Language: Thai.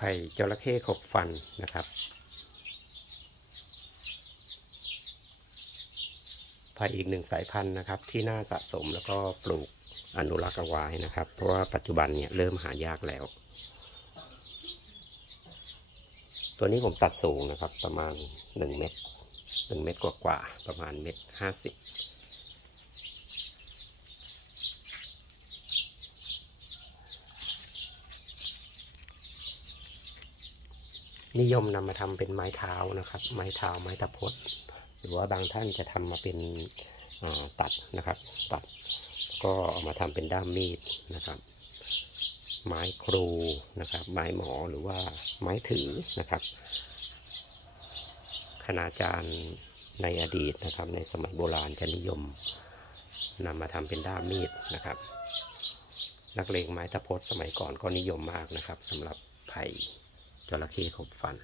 ไผ่จระเข้ขบฟันนะครับ ไผ่อีกหนึ่งสายพันธุ์นะครับ ที่น่าสะสมแล้วก็ปลูกอนุรักษ์เอาไว้นะครับ เพราะว่าปัจจุบันเนี่ยเริ่มหายากแล้ว ตัวนี้ผมตัดสูงนะครับประมาณ 1 เมตร 1 เมตรกว่าๆประมาณเมตรห้าสิบ นิยมนำมาทำเป็นไม้เท้านะครับ ไม้เท้าไม้ตะพดหรือว่าบางท่านจะทำมาเป็นตัดนะครับ ตัดก็เอามาทำเป็นด้ามมีดนะครับ ไม้ครูนะครับ ไม้หมอหรือว่าไม้ถือนะครับคณาจารย์ในอดีตนะครับ ในสมัยโบราณจะนิยมนำมาทำเป็นด้ามมีดนะครับ นักเลงไม้ตะพดสมัยก่อนก็นิยมมากนะครับสำหรับไผ่ จระเข้ขบฟัน